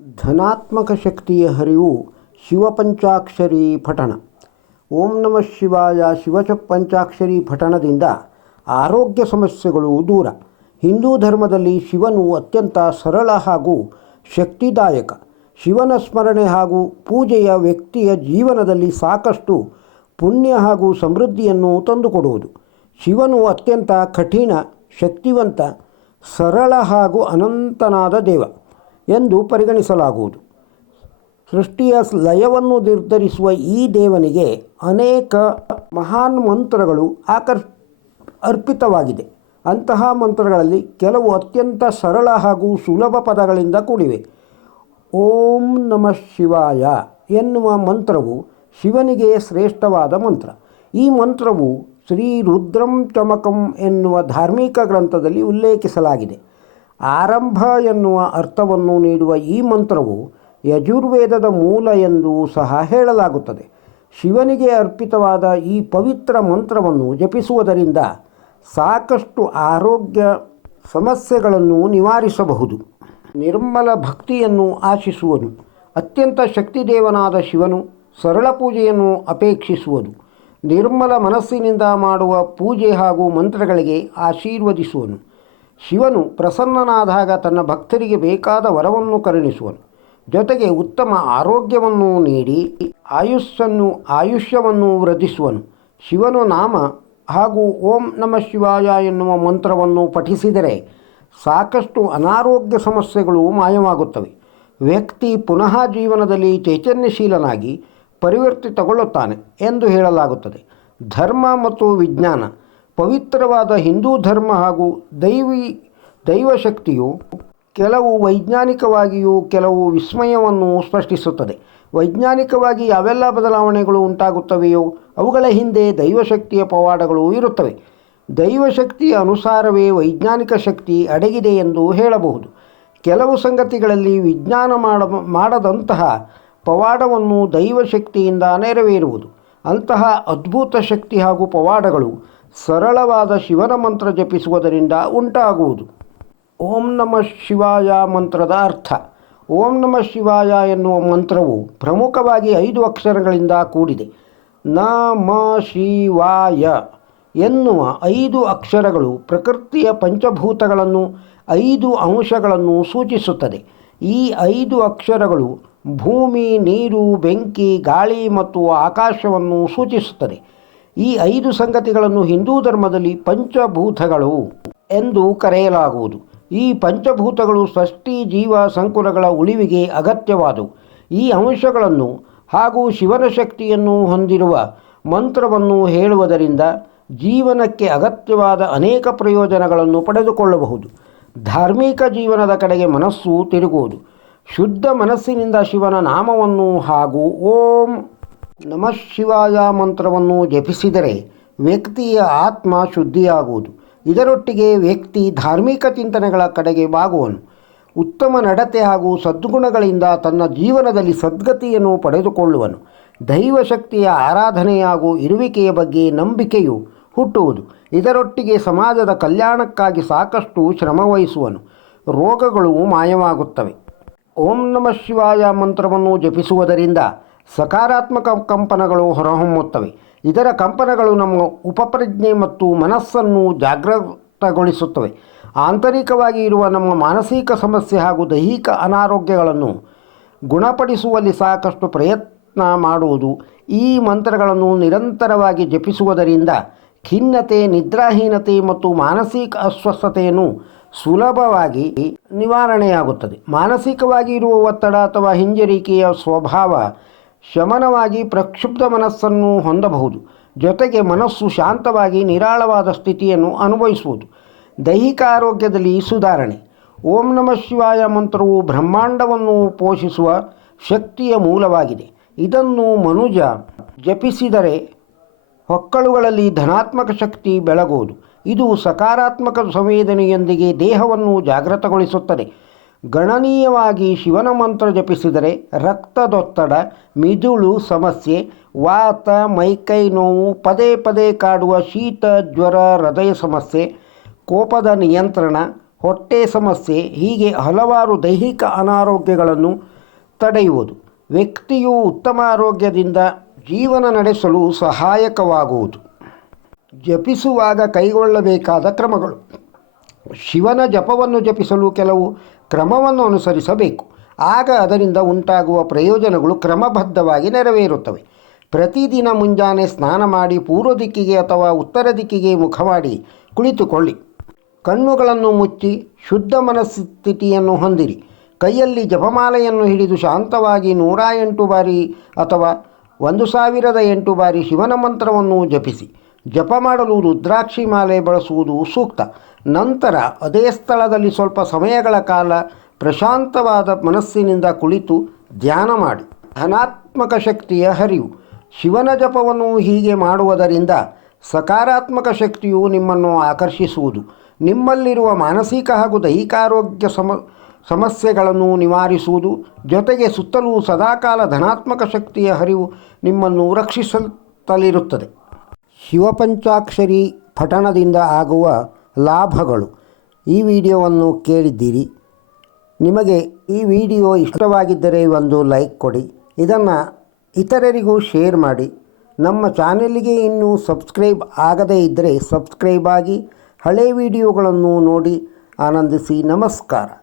ಧನಾತ್ಮಕ ಶಕ್ತಿಯ ಹರಿವು ಶಿವಪಂಚಾಕ್ಷರಿ ಪಠಣ. ಓಂ ನಮಃ ಶಿವಾಯ. ಪಂಚಾಕ್ಷರಿ ಪಠಣದಿಂದ ಆರೋಗ್ಯ ಸಮಸ್ಯೆಗಳು ದೂರ. ಹಿಂದೂ ಧರ್ಮದಲ್ಲಿ ಶಿವನು ಅತ್ಯಂತ ಸರಳ ಹಾಗೂ ಶಕ್ತಿದಾಯಕ. ಶಿವನ ಸ್ಮರಣೆ ಹಾಗೂ ಪೂಜೆಯ ವ್ಯಕ್ತಿಯ ಜೀವನದಲ್ಲಿ ಸಾಕಷ್ಟು ಪುಣ್ಯ ಹಾಗೂ ಸಮೃದ್ಧಿಯನ್ನು ತಂದುಕೊಡುವುದು. ಶಿವನು ಅತ್ಯಂತ ಕಠಿಣ, ಶಕ್ತಿವಂತ, ಸರಳ ಹಾಗೂ ಅನಂತನಾದ ದೇವ ಎಂದು ಪರಿಗಣಿಸಲಾಗುವುದು. ಸೃಷ್ಟಿಯ ಲಯವನ್ನು ನಿರ್ಧರಿಸುವ ಈ ದೇವನಿಗೆ ಅನೇಕ ಮಹಾನ್ ಮಂತ್ರಗಳು ಅರ್ಪಿತವಾಗಿದೆ. ಅಂತಹ ಮಂತ್ರಗಳಲ್ಲಿ ಕೆಲವು ಅತ್ಯಂತ ಸರಳ ಹಾಗೂ ಸುಲಭ ಪದಗಳಿಂದ ಕೂಡಿವೆ. ಓಂ ನಮಃ ಶಿವಾಯ ಎನ್ನುವ ಮಂತ್ರವು ಶಿವನಿಗೆ ಶ್ರೇಷ್ಠವಾದ ಮಂತ್ರ. ಈ ಮಂತ್ರವು ಶ್ರೀ ರುದ್ರಂ ಚಮಕಂ ಎನ್ನುವ ಧಾರ್ಮಿಕ ಗ್ರಂಥದಲ್ಲಿ ಉಲ್ಲೇಖಿಸಲಾಗಿದೆ. ಆರಂಭ ಎನ್ನುವ ಅರ್ಥವನ್ನು ನೀಡುವ ಈ ಮಂತ್ರವು ಯಜುರ್ವೇದದ ಮೂಲ ಎಂದು ಸಹ ಹೇಳಲಾಗುತ್ತದೆ. ಶಿವನಿಗೆ ಅರ್ಪಿತವಾದ ಈ ಪವಿತ್ರ ಮಂತ್ರವನ್ನು ಜಪಿಸುವುದರಿಂದ ಸಾಕಷ್ಟು ಆರೋಗ್ಯ ಸಮಸ್ಯೆಗಳನ್ನು ನಿವಾರಿಸಬಹುದು. ನಿರ್ಮಲ ಭಕ್ತಿಯನ್ನು ಆಶಿಸುವುದು. ಅತ್ಯಂತ ಶಕ್ತಿದೇವನಾದ ಶಿವನು ಸರಳ ಪೂಜೆಯನ್ನು ಅಪೇಕ್ಷಿಸುವುದು. ನಿರ್ಮಲ ಮನಸ್ಸಿನಿಂದ ಮಾಡುವ ಪೂಜೆ ಹಾಗೂ ಮಂತ್ರಗಳಿಗೆ ಆಶೀರ್ವದಿಸುವನು. ಶಿವನು ಪ್ರಸನ್ನನಾದಾಗ ತನ್ನ ಭಕ್ತರಿಗೆ ಬೇಕಾದ ವರವನ್ನು ಕರುಣಿಸುವನು. ಜೊತೆಗೆ ಉತ್ತಮ ಆರೋಗ್ಯವನ್ನು ನೀಡಿ ಆಯುಷ್ಯವನ್ನು ವೃದ್ಧಿಸುವನು. ಶಿವನು ನಾಮ ಹಾಗೂ ಓಂ ನಮಃ ಶಿವಾಯ ಎನ್ನುವ ಮಂತ್ರವನ್ನು ಪಠಿಸಿದರೆ ಸಾಕಷ್ಟು ಅನಾರೋಗ್ಯ ಸಮಸ್ಯೆಗಳು ಮಾಯವಾಗುತ್ತವೆ. ವ್ಯಕ್ತಿ ಪುನಃ ಜೀವನದಲ್ಲಿ ಚೈತನ್ಯಶೀಲನಾಗಿ ಪರಿವರ್ತಿತಗೊಳ್ಳುತ್ತಾನೆ ಎಂದು ಹೇಳಲಾಗುತ್ತದೆ. ಧರ್ಮ ಮತ್ತು ವಿಜ್ಞಾನ. ಪವಿತ್ರವಾದ ಹಿಂದೂ ಧರ್ಮ ಹಾಗೂ ದೈವಶಕ್ತಿಯು ಕೆಲವು ವೈಜ್ಞಾನಿಕವಾಗಿಯೂ ಕೆಲವು ವಿಸ್ಮಯವನ್ನು ಸ್ಪಷ್ಟಿಸುತ್ತದೆ. ವೈಜ್ಞಾನಿಕವಾಗಿ ಯಾವೆಲ್ಲ ಬದಲಾವಣೆಗಳು ಉಂಟಾಗುತ್ತವೆಯೋ ಅವುಗಳ ಹಿಂದೆ ದೈವಶಕ್ತಿಯ ಪವಾಡಗಳು ಇರುತ್ತವೆ. ದೈವಶಕ್ತಿಯ ಅನುಸಾರವೇ ವೈಜ್ಞಾನಿಕ ಶಕ್ತಿ ಅಡಗಿದೆ ಎಂದು ಹೇಳಬಹುದು. ಕೆಲವು ಸಂಗತಿಗಳಲ್ಲಿ ವಿಜ್ಞಾನ ಮಾಡದಂತಹ ಪವಾಡವನ್ನು ದೈವಶಕ್ತಿಯಿಂದ ನೆರವೇರುವುದು. ಅಂತಹ ಅದ್ಭುತ ಶಕ್ತಿ ಹಾಗೂ ಪವಾಡಗಳು ಸರಳವಾದ ಶಿವನ ಮಂತ್ರ ಜಪಿಸುವುದರಿಂದ ಉಂಟಾಗುವುದು. ಓಂ ನಮಃ ಶಿವಾಯ ಮಂತ್ರದ ಅರ್ಥ. ಓಂ ನಮಃ ಶಿವಾಯ ಎನ್ನುವ ಮಂತ್ರವು ಪ್ರಮುಖವಾಗಿ 5 ಅಕ್ಷರಗಳಿಂದ ಕೂಡಿದೆ. ನಮ ಶಿವಾಯ ಎನ್ನುವ 5 ಅಕ್ಷರಗಳು ಪ್ರಕೃತಿಯ ಪಂಚಭೂತಗಳನ್ನು 5 ಅಂಶಗಳನ್ನು ಸೂಚಿಸುತ್ತದೆ. ಈ 5 ಅಕ್ಷರಗಳು ಭೂಮಿ, ನೀರು, ಬೆಂಕಿ, ಗಾಳಿ ಮತ್ತು ಆಕಾಶವನ್ನು ಸೂಚಿಸುತ್ತದೆ. ಈ 5 ಸಂಗತಿಗಳನ್ನು ಹಿಂದೂ ಧರ್ಮದಲ್ಲಿ ಪಂಚಭೂತಗಳು ಎಂದು ಕರೆಯಲಾಗುವುದು. ಈ ಪಂಚಭೂತಗಳು ಸೃಷ್ಟಿ ಜೀವ ಸಂಕುಲಗಳ ಉಳಿವಿಗೆ ಅಗತ್ಯವಾದವು. ಈ ಅಂಶಗಳನ್ನು ಹಾಗೂ ಶಿವನ ಶಕ್ತಿಯನ್ನು ಹೊಂದಿರುವ ಮಂತ್ರವನ್ನು ಹೇಳುವುದರಿಂದ ಜೀವನಕ್ಕೆ ಅಗತ್ಯವಾದ ಅನೇಕ ಪ್ರಯೋಜನಗಳನ್ನು ಪಡೆದುಕೊಳ್ಳಬಹುದು. ಧಾರ್ಮಿಕ ಜೀವನದ ಕಡೆಗೆ ಮನಸ್ಸು ತಿರುಗುವುದು. ಶುದ್ಧ ಮನಸ್ಸಿನಿಂದ ಶಿವನ ನಾಮವನ್ನು ಹಾಗೂ ಓಂ ನಮಃ ಶಿವಾಯ ಮಂತ್ರವನ್ನು ಜಪಿಸಿದರೆ ವ್ಯಕ್ತಿಯ ಆತ್ಮ ಶುದ್ಧಿಯಾಗುವುದು. ಇದರೊಟ್ಟಿಗೆ ವ್ಯಕ್ತಿ ಧಾರ್ಮಿಕ ಚಿಂತನೆಗಳ ಕಡೆಗೆ ಬಾಗುವನು. ಉತ್ತಮ ನಡತೆ ಹಾಗೂ ಸದ್ಗುಣಗಳಿಂದ ತನ್ನ ಜೀವನದಲ್ಲಿ ಸದ್ಗತಿಯನ್ನು ಪಡೆದುಕೊಳ್ಳುವನು. ದೈವಶಕ್ತಿಯ ಆರಾಧನೆ ಹಾಗೂ ಇರುವಿಕೆಯ ಬಗ್ಗೆ ನಂಬಿಕೆಯು ಹುಟ್ಟುವುದು. ಇದರೊಟ್ಟಿಗೆ ಸಮಾಜದ ಕಲ್ಯಾಣಕ್ಕಾಗಿ ಸಾಕಷ್ಟು ಶ್ರಮವಹಿಸುವನು. ರೋಗಗಳು ಮಾಯವಾಗುತ್ತವೆ. ಓಂ ನಮಃ ಶಿವಾಯ ಮಂತ್ರವನ್ನು ಜಪಿಸುವುದರಿಂದ ಸಕಾರಾತ್ಮಕ ಕಂಪನಗಳು ಹೊರಹೊಮ್ಮುತ್ತವೆ. ಇದರ ಕಂಪನಗಳು ನಮ್ಮ ಉಪಪ್ರಜ್ಞೆ ಮತ್ತು ಮನಸ್ಸನ್ನು ಜಾಗೃತಗೊಳಿಸುತ್ತವೆ. ಆಂತರಿಕವಾಗಿ ಇರುವ ನಮ್ಮ ಮಾನಸಿಕ ಸಮಸ್ಯೆ ಹಾಗೂ ದೈಹಿಕ ಅನಾರೋಗ್ಯಗಳನ್ನು ಗುಣಪಡಿಸುವಲ್ಲಿ ಸಾಕಷ್ಟು ಪ್ರಯತ್ನ ಮಾಡುವುದು. ಈ ಮಂತ್ರಗಳನ್ನು ನಿರಂತರವಾಗಿ ಜಪಿಸುವುದರಿಂದ ಖಿನ್ನತೆ, ನಿದ್ರಾಹೀನತೆ ಮತ್ತು ಮಾನಸಿಕ ಅಸ್ವಸ್ಥತೆಯನ್ನು ಸುಲಭವಾಗಿ ನಿವಾರಣೆಯಾಗುತ್ತದೆ. ಮಾನಸಿಕವಾಗಿ ಇರುವ ಒತ್ತಡ ಅಥವಾ ಹಿಂಜರಿಕೆಯ ಸ್ವಭಾವ ಶಮನವಾಗಿ ಪ್ರಕ್ಷುಬ್ಧ ಮನಸ್ಸನ್ನು ಹೊಂದಬಹುದು. ಜೊತೆಗೆ ಮನಸ್ಸು ಶಾಂತವಾಗಿ ನಿರಾಳವಾದ ಸ್ಥಿತಿಯನ್ನು ಅನುಭವಿಸುವುದು. ದೈಹಿಕ ಆರೋಗ್ಯದಲ್ಲಿ ಸುಧಾರಣೆ. ಓಂ ನಮಃ ಶಿವಾಯ ಮಂತ್ರವು ಬ್ರಹ್ಮಾಂಡವನ್ನು ಪೋಷಿಸುವ ಶಕ್ತಿಯ ಮೂಲವಾಗಿದೆ. ಇದನ್ನು ಮನುಜ ಜಪಿಸಿದರೆ ಹೊಕ್ಕಳುಗಳಲ್ಲಿ ಧನಾತ್ಮಕ ಶಕ್ತಿ ಬೆಳಗುವುದು. ಇದು ಸಕಾರಾತ್ಮಕ ಸಂವೇದನೆಯೊಂದಿಗೆ ದೇಹವನ್ನು ಜಾಗೃತಗೊಳಿಸುತ್ತದೆ. ಗಣನೀಯವಾಗಿ ಶಿವನ ಮಂತ್ರ ಜಪಿಸಿದರೆ ರಕ್ತದೊತ್ತಡ, ಮಿದುಳು ಸಮಸ್ಯೆ, ವಾತ, ಮೈಕೈ ನೋವು, ಪದೇ ಪದೇ ಕಾಡುವ ಶೀತ, ಜ್ವರ, ಹೃದಯ ಸಮಸ್ಯೆ, ಕೋಪದ ನಿಯಂತ್ರಣ, ಹೊಟ್ಟೆ ಸಮಸ್ಯೆ ಹೀಗೆ ಹಲವಾರು ದೈಹಿಕ ಅನಾರೋಗ್ಯಗಳನ್ನು ತಡೆಯುವುದು. ವ್ಯಕ್ತಿಯು ಉತ್ತಮ ಆರೋಗ್ಯದಿಂದ ಜೀವನ ನಡೆಸಲು ಸಹಾಯಕವಾಗುವುದು. ಜಪಿಸುವಾಗ ಕೈಗೊಳ್ಳಬೇಕಾದ ಕ್ರಮಗಳು. ಶಿವನ ಜಪವನ್ನು ಜಪಿಸಲು ಕೆಲವು ಕ್ರಮವನ್ನು ಅನುಸರಿಸಬೇಕು. ಆಗ ಅದರಿಂದ ಉಂಟಾಗುವ ಪ್ರಯೋಜನಗಳು ಕ್ರಮಬದ್ಧವಾಗಿ ನೆರವೇರುತ್ತವೆ. ಪ್ರತಿದಿನ ಮುಂಜಾನೆ ಸ್ನಾನ ಮಾಡಿ ಪೂರ್ವ ದಿಕ್ಕಿಗೆ ಅಥವಾ ಉತ್ತರ ದಿಕ್ಕಿಗೆ ಮುಖ ಮಾಡಿ ಕುಳಿತುಕೊಳ್ಳಿ. ಕಣ್ಣುಗಳನ್ನು ಮುಚ್ಚಿ ಶುದ್ಧ ಮನಸ್ಥಿತಿಯನ್ನು ಹೊಂದಿರಿ. ಕೈಯಲ್ಲಿ ಜಪಮಾಲೆಯನ್ನು ಹಿಡಿದು ಶಾಂತವಾಗಿ 108 ಬಾರಿ ಅಥವಾ 1008 ಬಾರಿ ಶಿವನ ಮಂತ್ರವನ್ನು ಜಪಿಸಿ. ಜಪ ಮಾಡಲು ರುದ್ರಾಕ್ಷಿ ಮಾಲೆ ಬಳಸುವುದು ಸೂಕ್ತ. ನಂತರ ಅದೇ ಸ್ಥಳದಲ್ಲಿ ಸ್ವಲ್ಪ ಸಮಯಗಳ ಕಾಲ ಪ್ರಶಾಂತವಾದ ಮನಸ್ಸಿನಿಂದ ಕುಳಿತು ಧ್ಯಾನ ಮಾಡಿ. ಧನಾತ್ಮಕ ಶಕ್ತಿಯ ಹರಿವು. ಶಿವನ ಜಪವನ್ನು ಹೀಗೆ ಮಾಡುವುದರಿಂದ ಸಕಾರಾತ್ಮಕ ಶಕ್ತಿಯು ನಿಮ್ಮನ್ನು ಆಕರ್ಷಿಸುವುದು. ನಿಮ್ಮಲ್ಲಿರುವ ಮಾನಸಿಕ ಹಾಗೂ ದೈಹಿಕಾರೋಗ್ಯ ಸಮಸ್ಯೆಗಳನ್ನು ನಿವಾರಿಸುವುದು. ಜೊತೆಗೆ ಸುತ್ತಲೂ ಸದಾಕಾಲ ಧನಾತ್ಮಕ ಶಕ್ತಿಯ ಹರಿವು ನಿಮ್ಮನ್ನು ರಕ್ಷಿಸುತ್ತಲಿರುತ್ತದೆ. ಶಿವಪಂಚಾಕ್ಷರಿ ಪಠಣದಿಂದ ಆಗುವ ಲಾಭಗಳು. ಈ ವಿಡಿಯೋವನ್ನು ಕೇಳಿದ್ದೀರಿ. ನಿಮಗೆ ಈ ವಿಡಿಯೋ ಇಷ್ಟವಾಗಿದ್ದರೆ ಒಂದು ಲೈಕ್ ಕೊಡಿ. ಇದನ್ನು ಇತರರಿಗೂ ಶೇರ್ ಮಾಡಿ. ನಮ್ಮ ಚಾನೆಲ್ಗೆ ಇನ್ನೂ ಸಬ್ಸ್ಕ್ರೈಬ್ ಆಗದೇ ಇದ್ದರೆ ಸಬ್ಸ್ಕ್ರೈಬ್ ಆಗಿ ಹಳೆ ವಿಡಿಯೋಗಳನ್ನು ನೋಡಿ ಆನಂದಿಸಿ. ನಮಸ್ಕಾರ.